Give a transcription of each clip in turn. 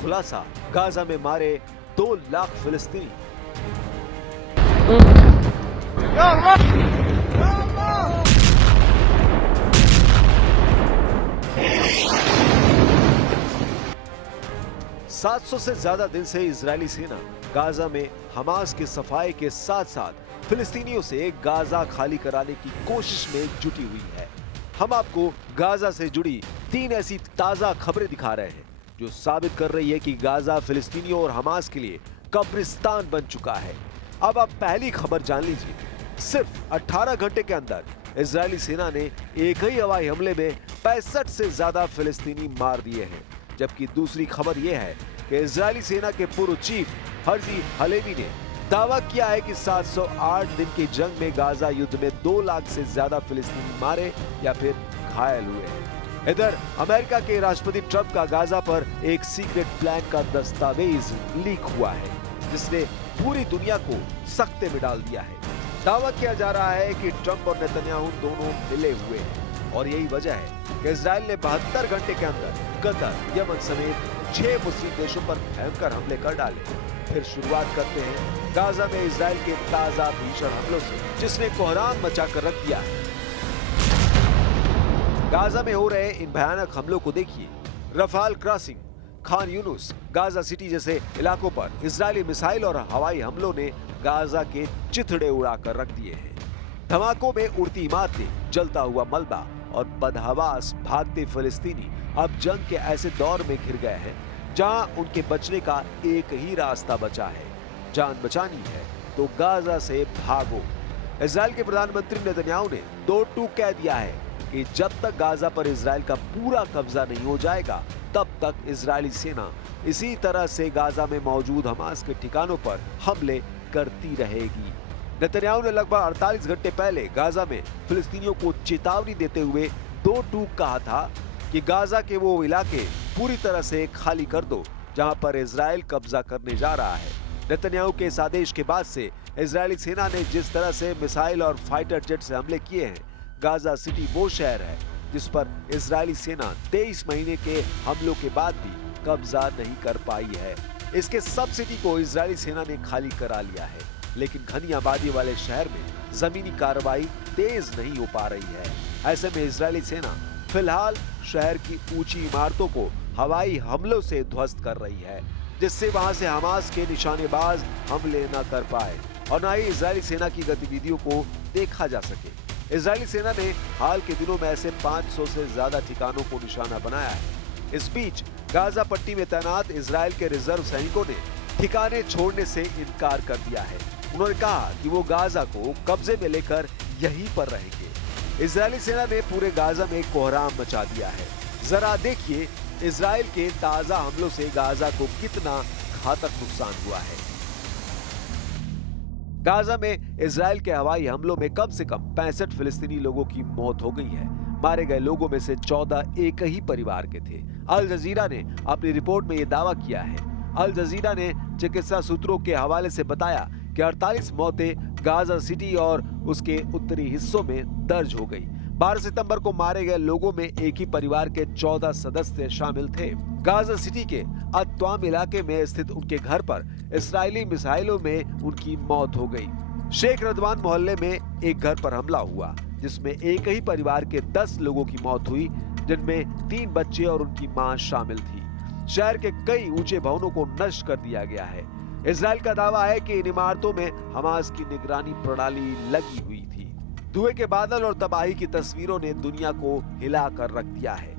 खुलासा, गाजा में मारे 2 लाख फिलिस्तीनी। 700 से ज्यादा दिन से इजरायली सेना गाजा में हमास के सफाई के साथ साथ फिलिस्तीनियों से गाजा खाली कराने की कोशिश में जुटी हुई है। हम आपको गाजा से जुड़ी 3 ऐसी ताजा खबरें दिखा रहे हैं जो साबित कर रही है कि गाजा फिलिस्तीनियों और हमास के लिए कब्रिस्तान बन चुका है। अब आप पहली खबर जान लीजिए। सिर्फ 18 घंटे के अंदर इजरायली सेना ने एक ही हवाई हमले में 65 से ज्यादा फिलिस्तीनी मार दिए हैं। जबकि दूसरी खबर यह है कि इजरायली सेना के पूर्व चीफ हर्जी हलेवी ने दावा किया है कि 708 दिन की जंग में गाजा युद्ध में 2 लाख से ज्यादा फिलिस्तीनी मारे या फिर घायल हुए हैं। इधर अमेरिका के राष्ट्रपति ट्रंप का गाजा पर एक सीक्रेट प्लान का दस्तावेज लीक हुआ है जिसने पूरी दुनिया को सख्ते में डाल दिया है। दावा किया जा रहा है कि ट्रंप और नेतन्याहू दोनों मिले हुए हैं और यही वजह है कि इजराइल ने 72 घंटे के अंदर कतर, यमन समेत 6 मुस्लिम देशों पर भयंकर हमले कर डाले। फिर शुरुआत करते हैं गाजा में इजराइल के ताजा भीषण हमलों से, जिसने कोहराम मचाकर रख दिया है। गाजा में हो रहे इन भयानक हमलों को देखिए। Rafale crossing, Khan Yunus, Gaza city जैसे इलाकों पर इजरायली मिसाइल और हवाई हमलों ने गाजा के चिथड़े उड़ाकर रख दिए हैं। धमाकों में उड़ती इमारतें, जलता हुआ मलबा और बदहवास भागते फिलिस्तीनी अब जंग के ऐसे दौर में घिर गए हैं जहां उनके बचने का एक ही रास्ता बचा है। जान बचानी है तो गाजा से भागो। इजराइल के प्रधानमंत्री नेतन्याहू ने 2 टूक कह दिया है कि जब तक गाजा पर इजराइल का पूरा कब्जा नहीं हो जाएगा तब तक इजरायली सेना इसी तरह से गाजा में मौजूद हमास के ठिकानों पर हमले करती रहेगी। नेतन्याहू ने लगभग 48 घंटे पहले गाजा में फिलिस्तीनियों को चेतावनी देते हुए 2 टूक कहा था कि गाजा के वो इलाके पूरी तरह से खाली कर दो जहां पर इजराइल कब्जा करने जा रहा है। नेतन्याहू के इस आदेश के बाद से इजरायली सेना ने जिस तरह से मिसाइल और फाइटर जेट से हमले किए हैं, गाजा सिटी वो शहर है जिस पर इजरायली सेना 23 महीने के हमलों के बाद भी कब्जा नहीं कर पाई है। इसके सब सिटी को इजरायली सेना ने खाली करा लिया है, लेकिन घनी आबादी वाले शहर में जमीनी कार्रवाई तेज नहीं हो पा रही है। ऐसे में इजरायली सेना फिलहाल शहर की ऊंची इमारतों को हवाई हमलों से ध्वस्त कर रही है, जिससे वहां से हमास के निशानेबाज हमले न कर पाए और न ही इजरायली सेना की गतिविधियों को देखा जा सके। इजरायली सेना ने हाल के दिनों में ऐसे 500 से ज्यादा ठिकानों को निशाना बनाया है। इस बीच गाजा पट्टी में तैनात इजराइल के रिजर्व सैनिकों ने ठिकाने छोड़ने से इनकार कर दिया है। उन्होंने कहा कि वो गाजा को कब्जे में लेकर यहीं पर रहेंगे। इजरायली सेना ने पूरे गाजा में कोहराम मचा दिया है। जरा देखिए इजराइल के ताजा हमलों से गाजा को कितना घातक नुकसान हुआ है। गाजा में इजराइल के हवाई हमलों में कम से कम 65 फिलिस्तीनी लोगों की मौत हो गई है। मारे गए लोगों में से 14 एक ही परिवार के थे। अल जजीरा ने अपनी रिपोर्ट में यह दावा किया है। अल जजीरा ने चिकित्सा सूत्रों के हवाले से बताया कि 48 मौतें गाजा सिटी और उसके उत्तरी हिस्सों में दर्ज हो गई। 12 सितंबर को मारे गए लोगों में एक ही परिवार के 14 सदस्य शामिल थे। गाजा सिटी के अत्वाम इलाके में स्थित उनके घर पर इस्राएली मिसाइलों में उनकी मौत हो गई। शेख रदवान मोहल्ले में एक घर पर हमला हुआ जिसमें एक ही परिवार के 10 लोगों की मौत हुई, जिनमें 3 बच्चे और उनकी मां शामिल थी। शहर के कई ऊंचे भवनों को नष्ट कर दिया गया है। इजराइल का दावा है कि इन इमारतों में हमास की निगरानी प्रणाली लगी हुई थी। धुएं के बादल और तबाही की तस्वीरों ने दुनिया को हिला कर रख दिया है।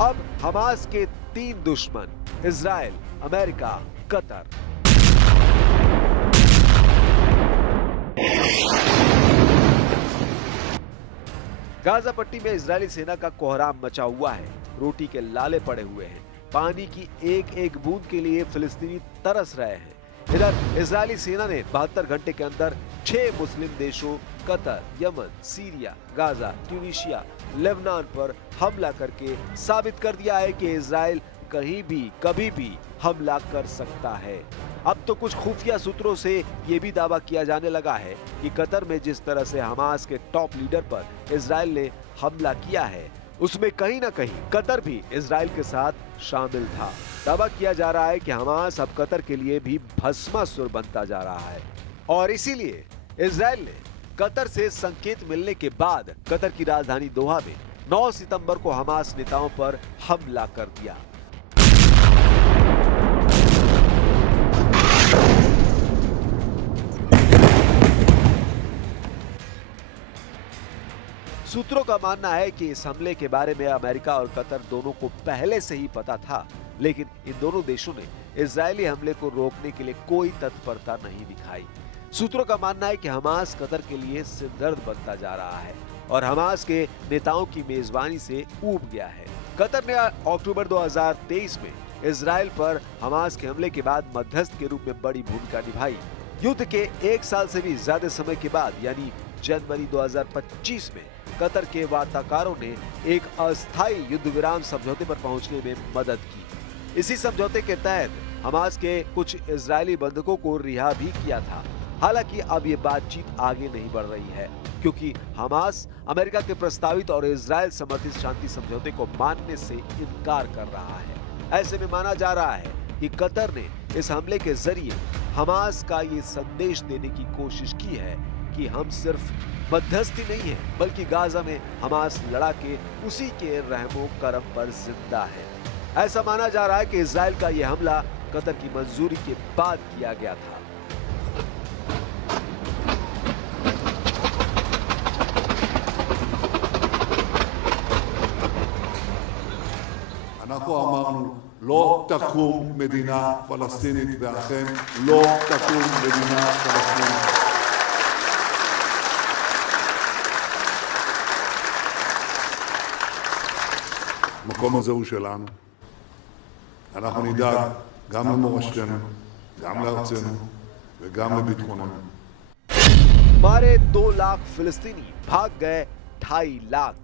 अब हमास के तीन दुश्मन, इजराइल, अमेरिका, कतर। गाजा पट्टी में इजरायली सेना का कोहराम मचा हुआ है। रोटी के लाले पड़े हुए हैं। पानी की एक एक बूंद के लिए फिलिस्तीनी तरस रहे हैं। इधर इजरायली सेना ने 72 घंटे के अंदर 6 मुस्लिम देशों Qatar, Yemen, Syria, Gaza, Tunisia, Lebanon पर हमला करके साबित कर दिया है कि इजराइल कहीं भी कभी भी हमला कर सकता है। अब तो कुछ खुफिया सूत्रों से ये भी दावा किया जाने लगा है कि कतर में जिस तरह से हमास के टॉप लीडर पर इजराइल ने हमला किया है, उसमें कहीं ना कहीं कतर भी इजराइल के साथ शामिल था। दावा किया जा रहा है कि हमास अब कतर के लिए भी भस्मासुर बनता जा रहा है और इसीलिए इजराइल ने कतर से संकेत मिलने के बाद कतर की राजधानी दोहा में 9 सितंबर को हमास नेताओं पर हमला कर दिया। सूत्रों का मानना है कि इस हमले के बारे में अमेरिका और कतर दोनों को पहले से ही पता था, लेकिन इन दोनों देशों ने इजरायली हमले को रोकने के लिए कोई तत्परता नहीं दिखाई। सूत्रों का मानना है कि हमास कतर के लिए सिरदर्द बनता जा रहा है और हमास के नेताओं की मेजबानी से ऊब गया है। कतर ने अक्टूबर 2023 में इजराइल पर हमास के हमले के बाद मध्यस्थ के रूप में बड़ी भूमिका निभाई। युद्ध के 1 साल से भी ज्यादा समय के बाद यानी जनवरी 2025 में कतर के वार्ताकारों ने एक अस्थायी युद्ध विराम समझौते पर पहुंचने में मदद की। इसी समझौते के तहत हमास के कुछ इजरायली बंधकों को रिहा भी किया था। हालांकि अब ये बातचीत आगे नहीं बढ़ रही है क्योंकि हमास अमेरिका के प्रस्तावित और इजरायल समर्थित शांति समझौते को मानने से इनकार कर रहा है। ऐसे में माना जा रहा है कि कतर ने इस हमले के जरिए हमास का ये संदेश देने की कोशिश की है कि हम सिर्फ मध्यस्थी नहीं है बल्कि गाजा में हमास लड़ा के उसी के रहमो करम पर जिंदा है। ऐसा माना जा रहा है कि इजराइल का यह हमला कतर की मंजूरी के बाद किया गया था। אנחנו אמרנו, לא תקום מדינה פלסטינית, ואכן לא תקום מדינה פלסטינית. המקום הזה הוא שלנו. אנחנו נדאג גם למורשתנו, גם לארצנו וגם לביטחוננו. मारे 2 लाख फिलिस्तीनी, भाग गए 2.5 लाख।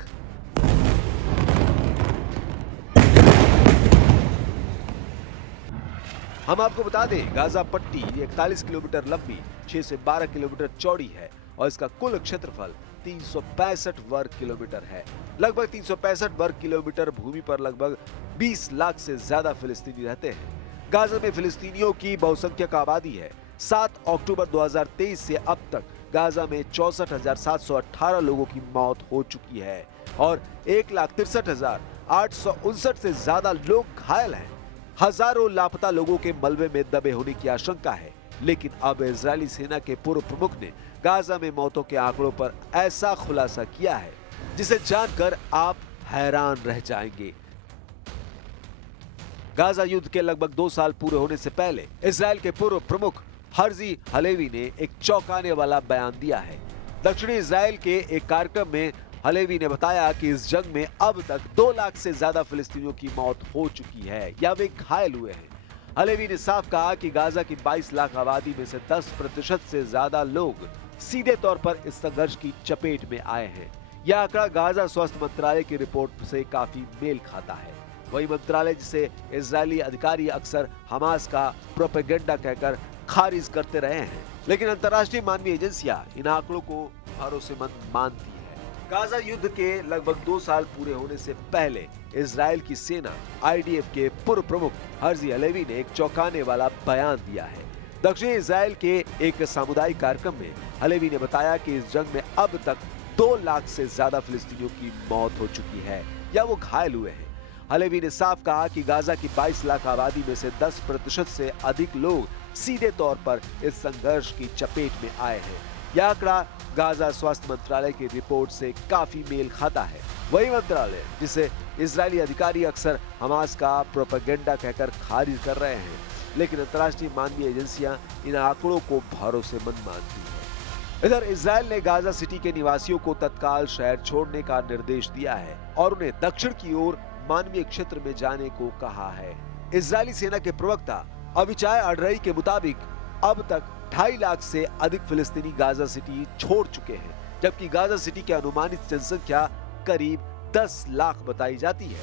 हम आपको बता दें, गाजा पट्टी 41 किलोमीटर लंबी, 6 से 12 किलोमीटर चौड़ी है और इसका कुल क्षेत्रफल 365 वर्ग किलोमीटर है। लगभग 365 वर्ग किलोमीटर भूमि पर लगभग 20 लाख से ज्यादा फिलिस्तीनी रहते हैं। गाजा में फिलिस्तीनियों की बहुसंख्यक आबादी है। 7 अक्टूबर 2023 से अब तक गाजा में 64,718 लोगों की मौत हो चुकी है और 1,63,859 से ज्यादा लोग घायल हैं। हजारों लापता लोगों के मलबे में दबे होने की आशंका है, लेकिन अब इजरायली सेना के पूर्व प्रमुख ने गाजा में मौतों के आंकड़ों पर ऐसा खुलासा किया है जिसे जानकर आप हैरान रह जाएंगे। गाजा युद्ध के लगभग 2 साल पूरे होने से पहले इजरायल के पूर्व प्रमुख हर्जी हलेवी ने एक चौंकाने वाला बयान दिया है। दक्षिणी इजरायल के एक कार्यक्रम में हलेवी ने बताया कि इस जंग में अब तक 2 लाख से ज्यादा फिलिस्तीनियों की मौत हो चुकी है या वे घायल हुए हैं। हलेवी ने साफ कहा कि गाजा की 22 लाख आबादी में से 10% से ज्यादा लोग सीधे तौर पर इस संघर्ष की चपेट में आए हैं। यह आंकड़ा गाजा स्वास्थ्य मंत्रालय की रिपोर्ट से काफी मेल खाता है। वही मंत्रालय जिसे इजरायली अधिकारी अक्सर हमास का प्रोपेगेंडा कहकर खारिज करते रहे हैं, लेकिन अंतर्राष्ट्रीय मानवीय एजेंसियां इन आंकड़ों को भरोसेमंद मानती है। गाजा युद्ध के लगभग 2 साल पूरे होने से पहले इजरायल की सेना IDF के पूर्व प्रमुख हर्जी हलेवी ने एक चौंकाने वाला बयान दिया है। दक्षिणी इजरायल के एक सामुदायिक कार्यक्रम में हलेवी ने बताया कि इस जंग में अब तक 2 लाख से ज्यादा फिलिस्तीनियों की मौत हो चुकी है या वो घायल हुए हैं। हलेवी ने साफ कहा कि गाजा की 22 लाख आबादी में से 10% से अधिक लोग सीधे तौर पर इस संघर्ष की चपेट में आए हैं। यह आंकड़ा गाजा स्वास्थ्य मंत्रालय की रिपोर्ट से काफी मेल खाता है। वही मंत्रालय जिसे इजरायली अधिकारी अक्सर हमास का प्रोपेगेंडा कहकर खारिज कर रहे हैं, लेकिन अंतर्राष्ट्रीय मानवीय एजेंसियां इन आंकड़ों को भरोसेमंद मानती हैं। इधर इजरायल ने गाजा सिटी के निवासियों को तत्काल शहर छोड़ने का निर्देश दिया है और उन्हें दक्षिण की ओर मानवीय क्षेत्र में जाने को कहा है। इजरायली सेना के प्रवक्ता अविचाय अडरई के मुताबिक अब तक 2.5 लाख से अधिक फिलिस्तीनी गाजा सिटी छोड़ चुके हैं, जबकि गाजा सिटी की अनुमानित जनसंख्या करीब 10 लाख बताई जाती है।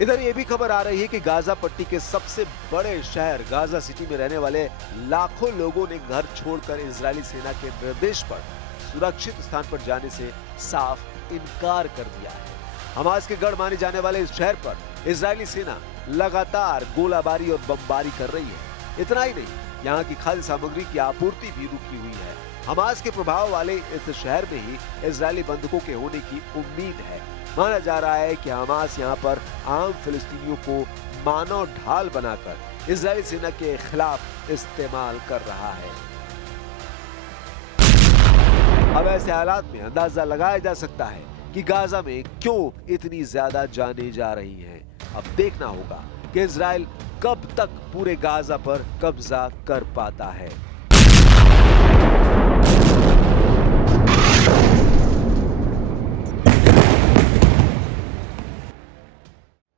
इधर ये भी खबर आ रही है कि गाजा पट्टी के सबसे बड़े शहर गाजा सिटी में रहने वाले लाखों लोगों ने घर छोड़कर इजरायली सेना के निर्देश पर सुरक्षित स्थान पर जाने से साफ इनकार कर दिया है। हमास के गढ़ माने जाने वाले इस शहर पर इजरायली सेना लगातार गोलाबारी और बमबारी कर रही है। इतना ही नहीं, यहाँ की खाद्य सामग्री की आपूर्ति भी रुकी हुई है। हमास के प्रभाव वाले इस शहर में ही इजरायली बंधकों के होने की उम्मीद है। माना जा रहा है कि हमास यहाँ पर आम फिलिस्तीनियों को मानव ढाल बनाकर इजरायली सेना के खिलाफ इस्तेमाल कर रहा है। अब ऐसे हालात में अंदाजा लगाया जा सकता है कि गाजा में क्यों इतनी ज्यादा जानें जा रही हैं। अब देखना होगा कि इजराइल कब तक पूरे गाजा पर कब्जा कर पाता है।